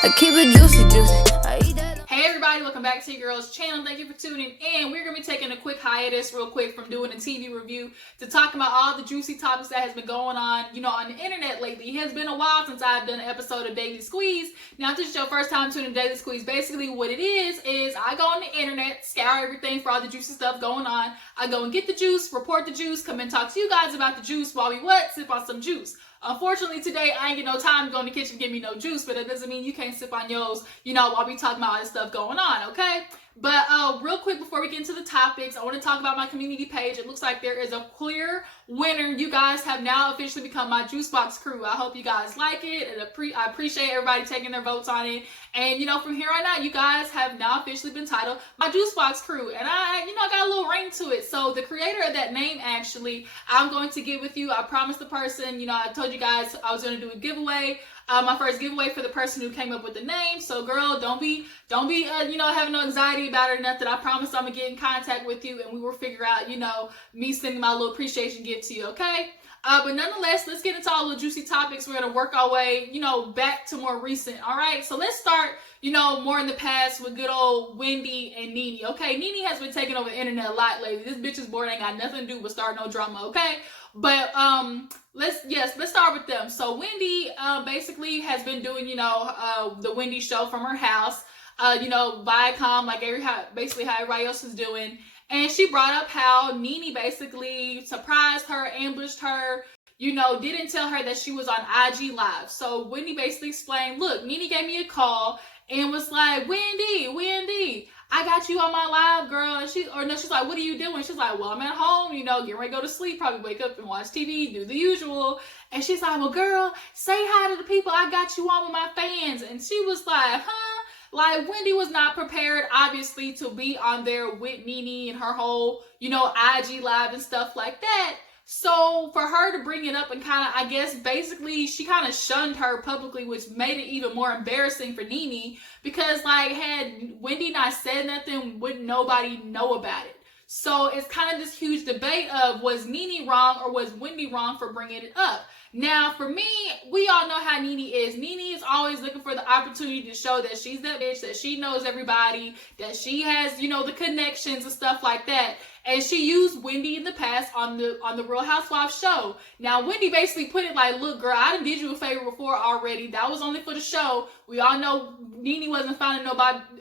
I keep it juicy, juicy. I eat that. Hey everybody, welcome back to your girl's channel. Thank you for tuning in. We're going to be taking a quick hiatus real quick from doing a TV review to talk about all the juicy topics that has been going on, on the internet lately. It has been a while since I've done an episode of Daily Squeeze. Now, if this is your first time tuning in Daily Squeeze, basically what it is I go on the internet, scour everything for all the juicy stuff going on. I go and get the juice, report the juice, come and talk to you guys about the juice while we sip on some juice. Unfortunately, today I ain't get no time to go in the kitchen and give me no juice, but that doesn't mean you can't sip on yours, while we talking about all this stuff going on, okay? But real quick before we get into the topics, I want to talk about my community page. It looks like there is a clear winner. You guys have now officially become my Juice Box crew. I hope you guys like it, and I appreciate everybody taking their votes on it. And from here on out, you guys have now officially been titled my Juice Box crew, and I got a little ring to it. So the creator of that name, actually, I'm going to get with you. I promised the person. I told you guys I was going to do a giveaway. My first giveaway for the person who came up with the name. So girl, don't be having no anxiety about it or nothing. I promise I'm gonna get in contact with you and we will figure out, me sending my little appreciation gift to you, okay? But nonetheless, let's get into all the juicy topics. We're gonna work our way, back to more recent. All right, so let's start, more in the past with good old Wendy and Nene. Okay, Nene has been taking over the internet a lot lately. This bitch's board ain't got nothing to do with start no drama, okay? But let's start with them. So Wendy basically has been doing the Wendy show from her house, Viacom, like basically how everybody else is doing. And she brought up how Nene basically surprised her, ambushed her, didn't tell her that she was on IG Live. So Wendy basically explained, look, Nene gave me a call and was like, Wendy, I got you on my live, girl. And she's like, what are you doing? She's like, well, I'm at home, getting ready to go to sleep, probably wake up and watch TV, do the usual. And she's like, well, girl, say hi to the people. I got you on with my fans. And she was like, huh? Like, Wendy was not prepared, obviously, to be on there with Nene and her whole, IG Live and stuff like that. So for her to bring it up and kind of, I guess, basically, she kind of shunned her publicly, which made it even more embarrassing for Nene because, like, had Wendy not said nothing, wouldn't nobody know about it. So it's kind of this huge debate of, was Nene wrong or was Wendy wrong for bringing it up? Now, for me, we all know how Nene is. Nene is always looking for the opportunity to show that she's that bitch, that she knows everybody, that she has, the connections and stuff like that. And she used Wendy in the past on the Real Housewives show. Now, Wendy basically put it like, look, girl, I done did you a favor before already. That was only for the show. We all know Nene wasn't finding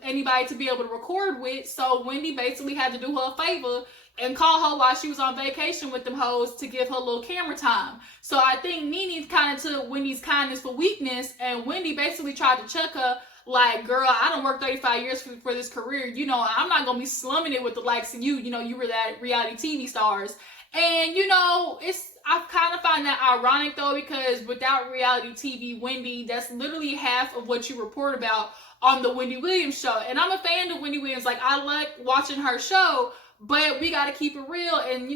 anybody to be able to record with. So Wendy basically had to do her a favor and call her while she was on vacation with them hoes to give her a little camera time. So I think Nene kind of took Wendy's kindness for weakness, and Wendy basically tried to chuck her like, girl, I done worked 35 years for this career. I'm not going to be slumming it with the likes of you. You were that reality TV stars. And, I kind of find that ironic, though, because without reality TV, Wendy, that's literally half of what you report about on the Wendy Williams show. And I'm a fan of Wendy Williams. Like, I like watching her show, but we got to keep it real and,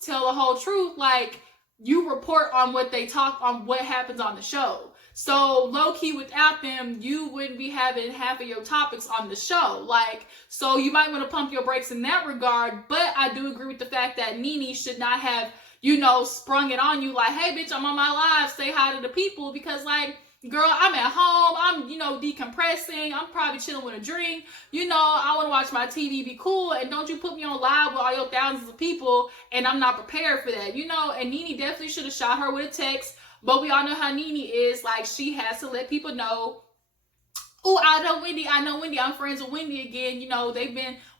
tell the whole truth. Like, you report on what they talk on, what happens on the show. So low-key, without them, you wouldn't be having half of your topics on the show. Like, so you might want to pump your brakes in that regard. But I do agree with the fact that Nene should not have, sprung it on you like, hey, bitch, I'm on my live, say hi to the people. Because, like, girl, I'm at home, I'm, decompressing, I'm probably chilling with a drink, I want to watch my TV, be cool, and don't you put me on live with all your thousands of people, and I'm not prepared for that, and Nene definitely should have shot her with a text, but we all know how Nene is, like, she has to let people know, oh, I know Wendy, I'm friends with Wendy again,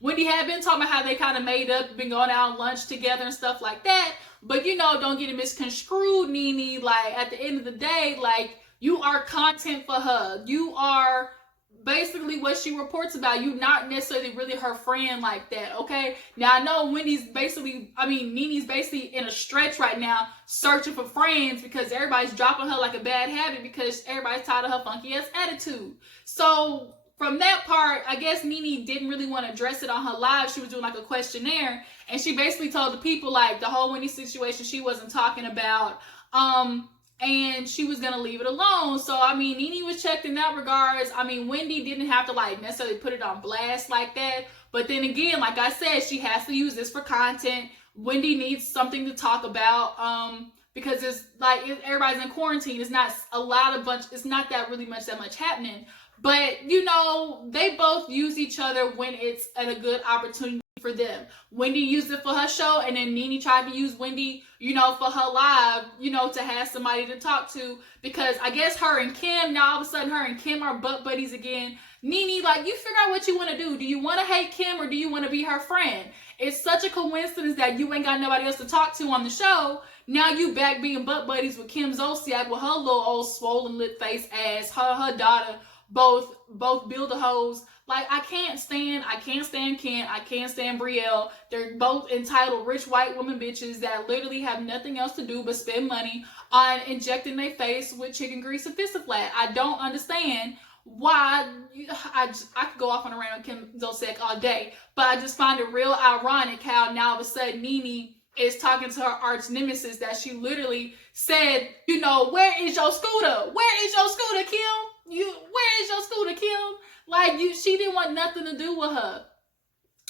Wendy had been talking about how they kind of made up, been going out on lunch together and stuff like that, but, don't get it misconstrued, Nene, like, at the end of the day, like, you are content for her. You are basically what she reports about. You not necessarily really her friend like that, okay? Now, I know Nene's basically in a stretch right now, searching for friends because everybody's dropping her like a bad habit because everybody's tired of her funky-ass attitude. So, from that part, I guess Nene didn't really want to address it on her live. She was doing like a questionnaire, and she basically told the people, like, the whole Wendy situation she wasn't talking about, and she was going to leave it alone. So, Nene was checked in that regards. Wendy didn't have to, like, necessarily put it on blast like that. But then again, like I said, she has to use this for content. Wendy needs something to talk about. because it's like everybody's in quarantine. It's not it's not that really that much happening. But, you know, they both use each other when it's at a good opportunity for them. Wendy used it for her show, and then Nene tried to use Wendy, you know, for her live, you know, to have somebody to talk to, because I guess her and Kim, now all of a sudden her and Kim are butt buddies again. Nene, like, you figure out what you want to do. Do you want to hate Kim, or do you want to be her friend? It's such a coincidence that you ain't got nobody else to talk to on the show. Now you back being butt buddies with Kim Zolciak with her little old swollen lip face ass, her daughter, both build a hose. Like, I can't stand Ken, I can't stand Brielle. They're both entitled rich white woman bitches that literally have nothing else to do but spend money on injecting their face with chicken grease and Fist-A-Flat. I don't understand why. I could go off on a rant on Kim Zolciak all day, but I just find it real ironic how now all of a sudden Nene is talking to her arch nemesis that she literally said, you know, where is your scooter? Where is your scooter, Kim? Where is your scooter, Kim? Like, she didn't want nothing to do with her.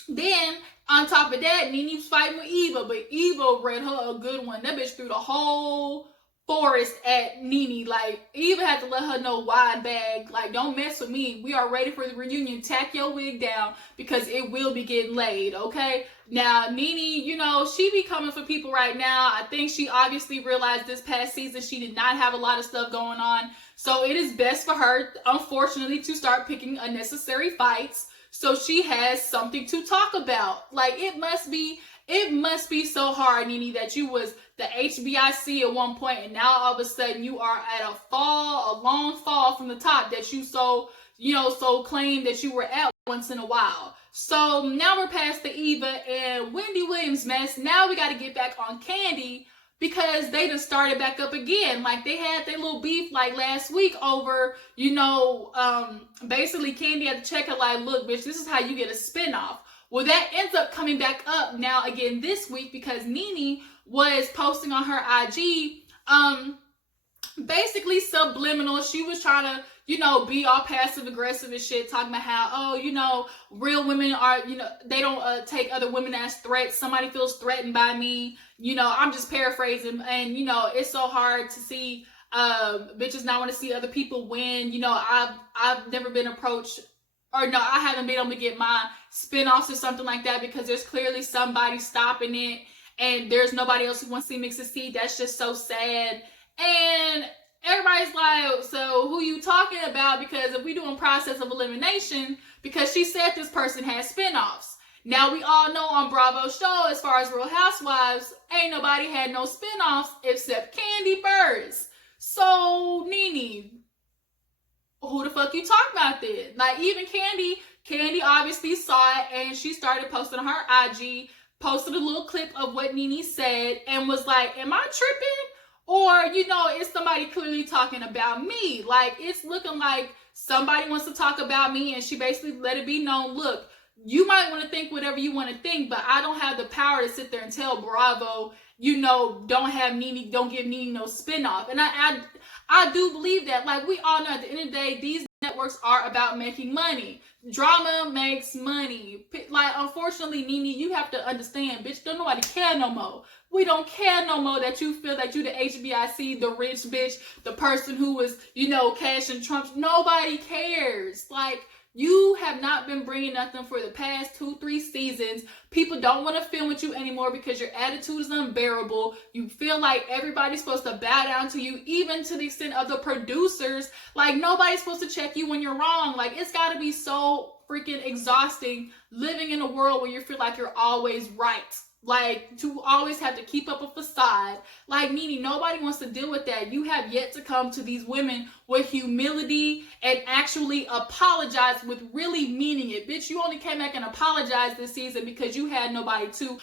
Then, on top of that, Nene was fighting with Eva, but Eva read her a good one. That bitch threw the whole forest at Nene. Like, Eva had to let her know wide bag. Like, don't mess with me. We are ready for the reunion. Tack your wig down, because it will be getting laid, okay? Now, Nene, you know, she be coming for people right now. I think she obviously realized this past season she did not have a lot of stuff going on. So it is best for her, unfortunately, to start picking unnecessary fights so she has something to talk about. Like, it must be so hard, Nene, that you was the HBIC at one point, and now all of a sudden you are at a long fall from the top that you so claim that you were at once in a while. So now we're past the Eva and Wendy Williams mess. Now we got to get back on Kandi, because they done started back up again. Like, they had their little beef like last week over, you know, basically Kandi had to check her like, look, bitch, this is how you get a spinoff. Well, that ends up coming back up now again this week, because Nene was posting on her IG, basically subliminal. She was trying to, you know, be all passive aggressive and shit, talking about how, oh, you know, real women are, you know, they don't take other women as threats. Somebody feels threatened by me. You know, I'm just paraphrasing. And, you know, it's so hard to see bitches not want to see other people win. You know, I've never been approached, or no, I haven't been able to get my spinoffs or something like that, because there's clearly somebody stopping it, and there's nobody else who wants to see me succeed. That's just so sad. And everybody's like, so who you talking about? Because if we doing process of elimination, because she said this person has spinoffs. Now we all know on Bravo's show, as far as Real Housewives, ain't nobody had no spinoffs except Kandi Burruss. So Nene, who the fuck you talking about then? Like, even Kandi obviously saw it, and she started posting on her IG, posted a little clip of what Nene said, and was like, am I tripping? Or, you know, is somebody clearly talking about me? Like, it's looking like somebody wants to talk about me, and she basically let it be known, look, you might want to think whatever you want to think, but I don't have the power to sit there and tell Bravo, you know, don't give Nene no spinoff. And I do believe that. Like, we all know at the end of the day, these networks are about making money. Drama makes money. Like, unfortunately, Nene, you have to understand, bitch, don't nobody care no more. We don't care no more that you feel that you the HBIC, the rich bitch, the person who was, you know, cashing Trump. Nobody cares. Like, you have not been bringing nothing for the past 2-3 seasons. People don't want to film with you anymore because your attitude is unbearable. You feel like everybody's supposed to bow down to you, even to the extent of the producers. Like, nobody's supposed to check you when you're wrong. Like, it's got to be so freaking exhausting living in a world where you feel like you're always right. Like, to always have to keep up a facade. Like, Nene, nobody wants to deal with that. You have yet to come to these women with humility and actually apologize with really meaning it. Bitch, you only came back and apologized this season because you had nobody to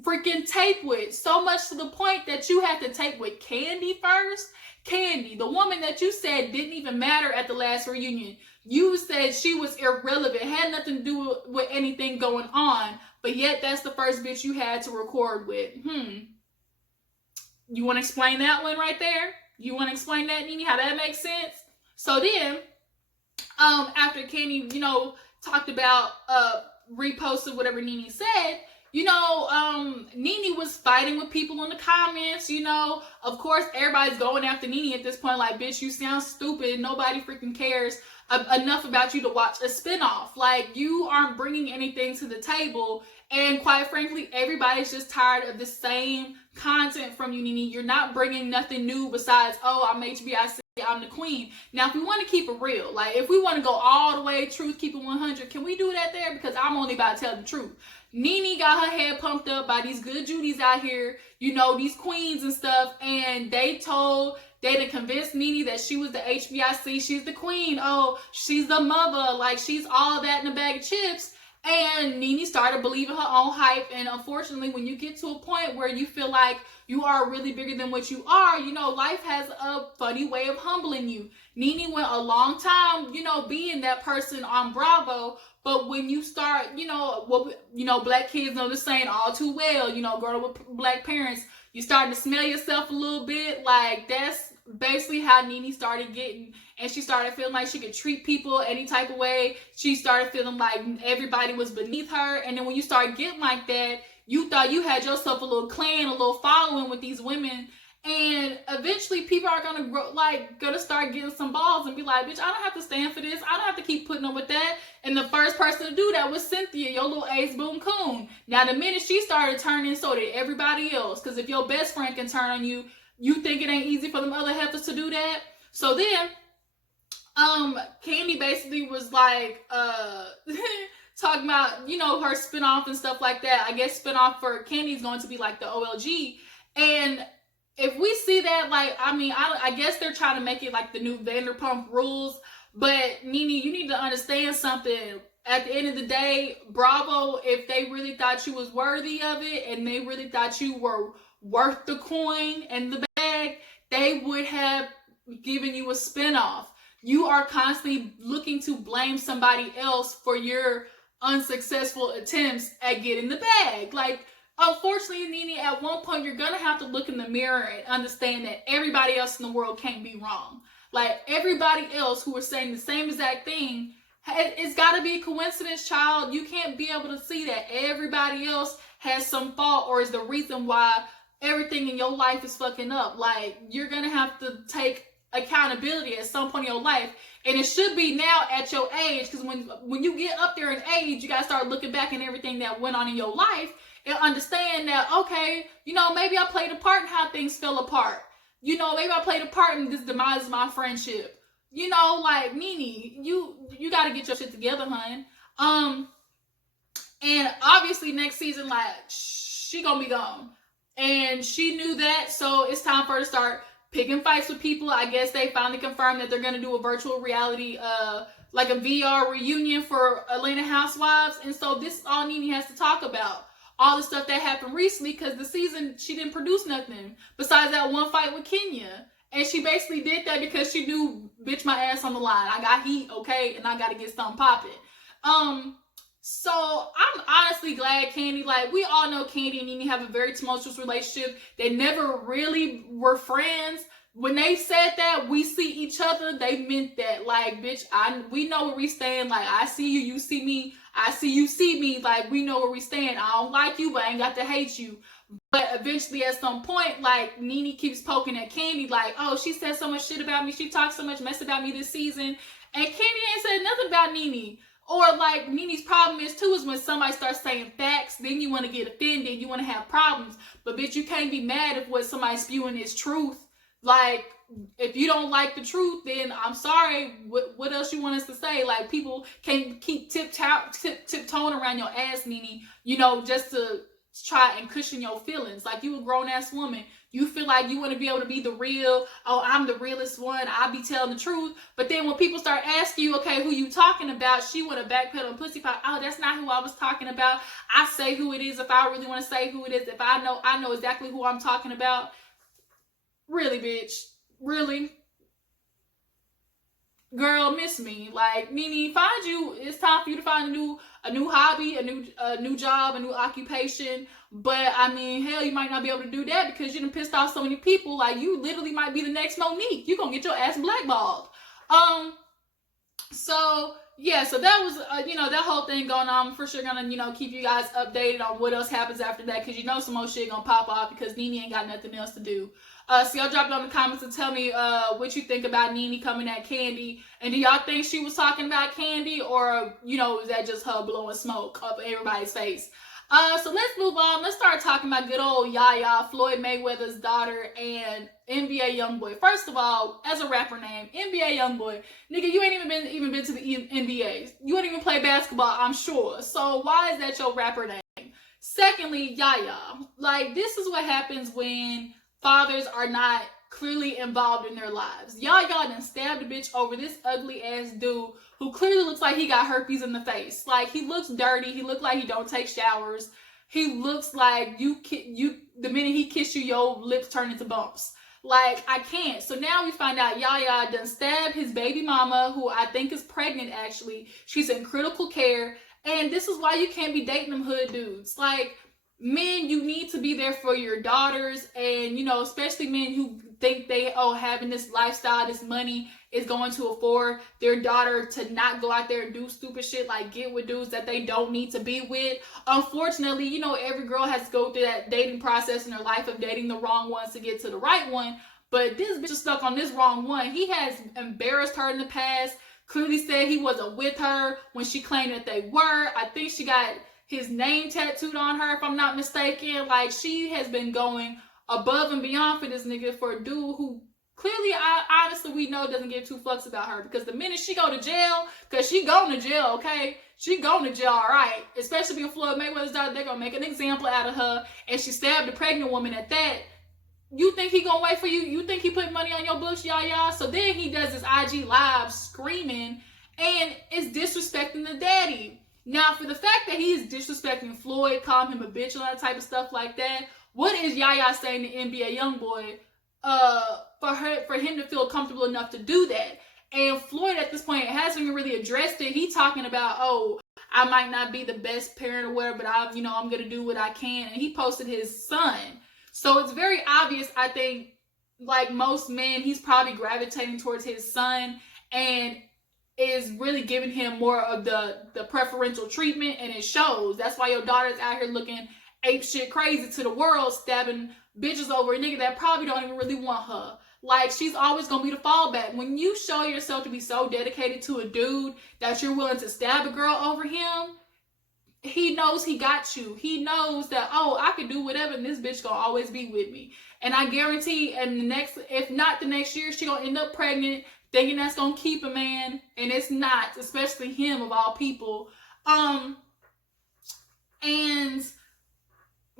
freaking tape with. So much to the point that you had to tape with Kandi first. Kandi, the woman that you said didn't even matter at the last reunion. You said she was irrelevant, had nothing to do with anything going on. But yet, that's the first bitch you had to record with. You want to explain that one right there? You want to explain that, Nene, how that makes sense? So then, after Kandi, you know, talked about, reposted whatever Nene said, Nene was fighting with people in the comments, Of course, everybody's going after Nene at this point, like, bitch, you sound stupid. Nobody freaking cares enough about you to watch a spinoff. Like, you aren't bringing anything to the table. And quite frankly, everybody's just tired of the same content from you, Nene. You're not bringing nothing new besides, oh, I'm HBIC, I'm the queen. Now, if we want to keep it real, like, if we want to go all the way, truth, keep it 100, can we do that there? Because I'm only about to tell the truth. Nene got her head pumped up by these good Judies out here, these queens and stuff, and they done convinced Nene that she was the HBIC, she's the queen, oh, she's the mother, like, she's all that in a bag of chips. And Nene started believing her own hype. And unfortunately, when you get to a point where you feel like you are really bigger than what you are, life has a funny way of humbling you. Nene went a long time, being that person on Bravo. But when you start, black kids know this saying all too well, girl with black parents, you starting to smell yourself a little bit. Like, that's basically how Nene started getting, and she started feeling like she could treat people any type of way. She started feeling like everybody was beneath her. And then when you start getting like that, you thought you had yourself a little clan, a little following with these women. And eventually people are gonna start getting some balls and be like, bitch, I don't have to stand for this. I don't have to keep putting up with that. And the first person to do that was Cynthia, your little ace boom coon. Now, the minute she started turning, so did everybody else. Because if your best friend can turn on you, you think it ain't easy for them other heifers to do that? So then, Kandi basically was like, talking about, her spinoff and stuff like that. I guess spinoff for Kandi is going to be like the OLG. And if we see that, like, I guess they're trying to make it like the new Vanderpump Rules. But Nene, you need to understand something. At the end of the day, Bravo, if they really thought you was worthy of it and they really thought you were worth the coin and the bag, they would have given you a spinoff. You are constantly looking to blame somebody else for your unsuccessful attempts at getting the bag. Like, unfortunately, Nene, at one point, you're going to have to look in the mirror and understand that everybody else in the world can't be wrong. Like, everybody else who are saying the same exact thing, it's got to be a coincidence, child. You can't be able to see that everybody else has some fault or is the reason why everything in your life is fucking up. Like, you're going to have to take accountability at some point in your life. And it should be now at your age, because when you get up there in age, you got to start looking back at everything that went on in your life and understand that, okay, maybe I played a part in how things fell apart. Maybe I played a part in this demise of my friendship. Like, Nene, you got to get your shit together, hun. And obviously next season, like, she gonna be gone. And she knew that, so it's time for her to start picking fights with people. I guess they finally confirmed that they're gonna do a virtual reality, like a VR reunion for Atlanta Housewives. And so this is all Nene has to talk about. All the stuff that happened recently, because the season, she didn't produce nothing besides that one fight with Kenya. And she basically did that because she knew, bitch, my ass on the line. I got heat, okay? And I got to get something popping. So I'm honestly glad Kandi, like, we all know Kandi and Nene have a very tumultuous relationship. They never really were friends. When they said that, we see each other, they meant that. Like, bitch, we know where we stand. Like, I see you, you see me. I see you see me. Like, we know where we stand. I don't like you, but I ain't got to hate you. But eventually, at some point, like, Nene keeps poking at Kandi, like, oh, she said so much shit about me. She talked so much mess about me this season. And Kandi ain't said nothing about Nene. Or, like, Nene's problem is, too, is when somebody starts saying facts, then you want to get offended, you want to have problems. But, bitch, you can't be mad if what somebody's spewing is truth. Like, if you don't like the truth, then I'm sorry. What else you want us to say? Like, people can't keep tiptoeing around your ass, Nene, just to try and cushion your feelings. Like, you a grown-ass woman. You feel like you want to be able to be the real, oh, I'm the realest one, I be telling the truth. But then when people start asking you, okay, who you talking about, she want to backpedal and pussy pop. Oh, that's not who I was talking about. I say who it is if I really want to say who it is. If I know exactly who I'm talking about. Really, bitch? Really? Girl, miss me. Like, Nene, it's time for you to find a new hobby, a new job, a new occupation. But I mean, hell, you might not be able to do that because you done pissed off so many people. Like, you literally might be the next Monique. You gonna get your ass blackballed. So yeah, so that was that whole thing going on. I'm for sure gonna keep you guys updated on what else happens after that, because some more shit gonna pop off because Nene ain't got nothing else to do. So y'all drop it on the comments and tell me what you think about Nene coming at Kandi, and do y'all think she was talking about Kandi, or is that just her blowing smoke up everybody's face? So let's move on. Let's start talking about good old Yaya, Floyd Mayweather's daughter, and NBA Youngboy. First of all, as a rapper name, NBA Youngboy, nigga, you ain't even been to the NBA. You ain't even play basketball, I'm sure. So why is that your rapper name? Secondly, Yaya, like, this is what happens when fathers are not clearly involved in their lives. Yaya done stabbed a bitch over this ugly ass dude who clearly looks like he got herpes in the face. Like, he looks dirty. He looks like he don't take showers. He looks like the minute he kiss you, your lips turn into bumps. Like, I can't. So now we find out Yaya done stabbed his baby mama, who I think is pregnant, actually. She's in critical care. And this is why you can't be dating them hood dudes. Like, men, you need to be there for your daughters, and especially men who think having this lifestyle, this money is going to afford their daughter to not go out there and do stupid shit like get with dudes that they don't need to be with. Unfortunately, every girl has to go through that dating process in her life of dating the wrong ones to get to the right one. But this bitch is stuck on this wrong one. He has embarrassed her in the past, clearly said he wasn't with her when she claimed that they were. I think she got his name tattooed on her, if I'm not mistaken. Like, she has been going above and beyond for this nigga, for a dude who clearly, honestly, we know doesn't give two fucks about her. Because the minute she go to jail, because she going to jail, okay? She going to jail, all right? Especially being Floyd Mayweather's daughter, they're going to make an example out of her. And she stabbed a pregnant woman at that. You think he going to wait for you? You think he put money on your books, Yaya? So then he does this IG live screaming and is disrespecting the daddy. Now, for the fact that he is disrespecting Floyd, calling him a bitch, and all that type of stuff like that, what is Yaya saying to NBA Youngboy for him to feel comfortable enough to do that? And Floyd at this point hasn't even really addressed it. He talking about, oh, I might not be the best parent or whatever, but I'm going to do what I can. And he posted his son. So it's very obvious, I think, like most men, he's probably gravitating towards his son and is really giving him more of the preferential treatment, and it shows. That's why your daughter's out here looking ape shit crazy to the world, stabbing bitches over a nigga that probably don't even really want her. Like, she's always gonna be the fallback. When you show yourself to be so dedicated to a dude that you're willing to stab a girl over him, he knows he got you. He knows that, oh, I can do whatever and this bitch gonna always be with me. And I guarantee, if not the next year, she gonna end up pregnant, thinking that's gonna keep a man, and it's not, especially him of all people. And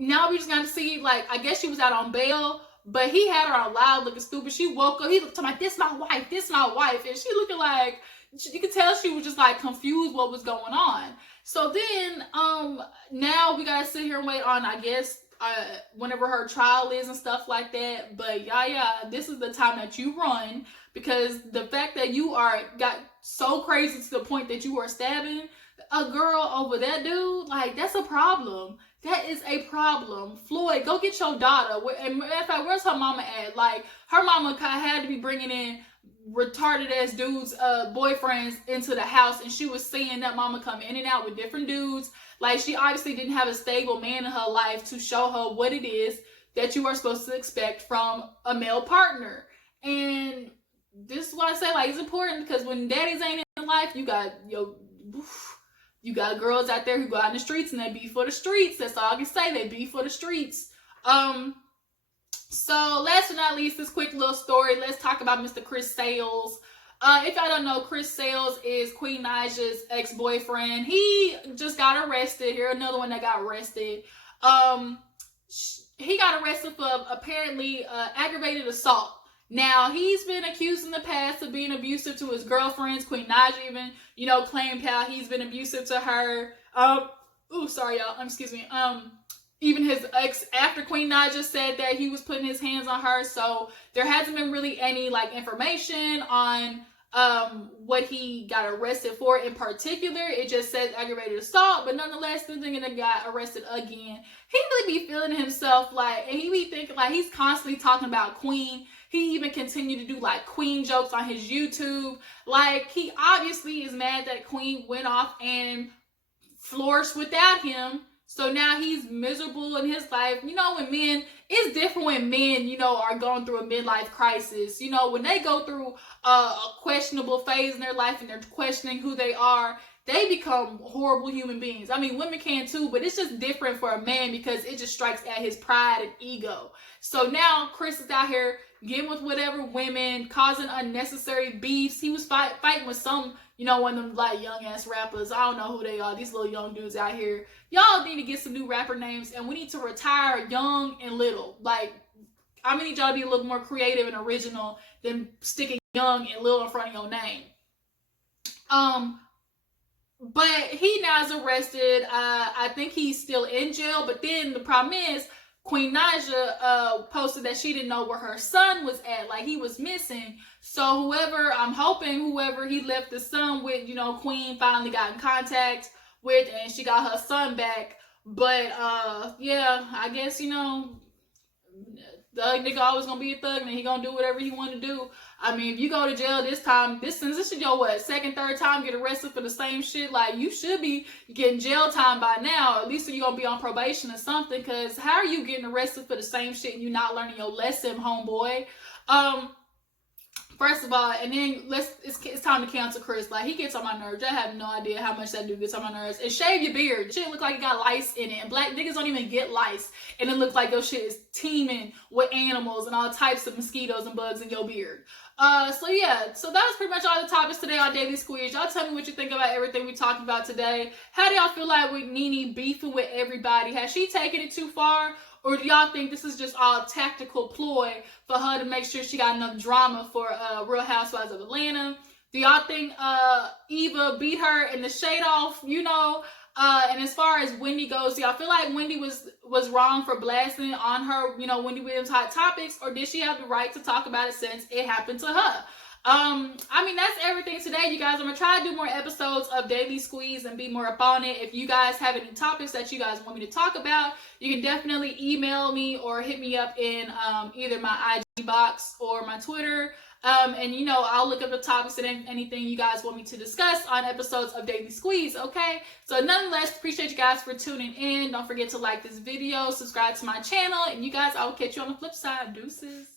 now we just got to see, like, I guess she was out on bail, but he had her out loud looking stupid. She woke up, he looked like, this my wife, and she looking like, you could tell she was just like confused what was going on. So then, now we gotta sit here and wait on, I guess, whenever her trial is and stuff like that. But Yaya, this is the time that you run, because the fact that you got so crazy to the point that you are stabbing a girl over that dude, like, that's a problem. That is a problem. Floyd, go get your daughter. And matter of fact, where's her mama at? Like, her mama had to be bringing in retarded ass dudes, boyfriends into the house, and she was seeing that mama come in and out with different dudes. Like, she obviously didn't have a stable man in her life to show her what it is that you are supposed to expect from a male partner. And this is what I say, like, it's important, because when daddies ain't in life, you got girls out there who go out in the streets and they be for the streets. That's all I can say. They be for the streets. So last but not least, this quick little story. Let's talk about Mr. Chris Sales. If y'all don't know, Chris Sales is Queen Naja's ex-boyfriend. He just got arrested. Here, another one that got arrested. He got arrested for apparently aggravated assault. Now, he's been accused in the past of being abusive to his girlfriends. Queen Naja even, claimed how he's been abusive to her. Sorry, y'all. Excuse me. Even his ex, after Queen Naja said that he was putting his hands on her. So there hasn't been really any, like, information on what he got arrested for in particular. It just says aggravated assault, but nonetheless, the nigga that got arrested again, he really be feeling himself like, and he be thinking like he's constantly talking about Queen, He even continued to do like Queen jokes on his YouTube. Like, he obviously is mad that Queen went off and flourished without him. So now he's miserable in his life. You know, when men, it's different when men, you know, are going through a midlife crisis. You know, when they go through a questionable phase in their life and they're questioning who they are, they become horrible human beings. I mean, women can too, but it's just different for a man because it just strikes at his pride and ego. So now Chris is out here getting with whatever women, causing unnecessary beefs. He was fighting with some, you know, one of them like young ass rappers. I don't know who they are. These little young dudes out here. Y'all need to get some new rapper names, and we need to retire young and little. Like, I'm gonna need y'all to be a little more creative and original than sticking young and little in front of your name. But he now is arrested. I think he's still in jail. But then the problem is, Queen Naja posted that she didn't know where her son was at. Like, he was missing. So I'm hoping whoever he left the son with, you know, Queen finally got in contact with and she got her son back. But yeah, I guess, you know, thug nigga always gonna be a thug and he gonna do whatever he want to do. I mean, if you go to jail this time, this is your what, second, third time get arrested for the same shit, like, you should be getting jail time by now. At least you're gonna be on probation or something, because how are you getting arrested for the same shit and you not learning your lesson, homeboy? First of all, and then it's time to cancel Chris. Like, he gets on my nerves. I have no idea how much that dude gets on my nerves. And shave your beard. Shit look like it got lice in it. And black niggas don't even get lice. And it looks like your shit is teeming with animals and all types of mosquitoes and bugs in your beard. So yeah, so that was pretty much all the topics today on Daily Squeeze. Y'all tell me what you think about everything we talked about today. How do y'all feel like with Nene beefing with everybody? Has she taken it too far? Or do y'all think this is just all tactical ploy for her to make sure she got enough drama for Real Housewives of Atlanta? Do y'all think Eva beat her in the shade off, you know? And as far as Wendy goes, do y'all feel like Wendy was wrong for blasting on her, you know, Wendy Williams Hot Topics? Or did she have the right to talk about it since it happened to her? I mean, that's everything today, you guys. I'm gonna try to do more episodes of Daily Squeeze and be more up on it. If you guys have any topics that you guys want me to talk about, you can definitely email me or hit me up in either my IG box or my Twitter. And you know, I'll look up the topics and anything you guys want me to discuss on episodes of Daily Squeeze, okay? So nonetheless, appreciate you guys for tuning in. Don't forget to like this video, subscribe to my channel, and you guys, I will catch you on the flip side. Deuces.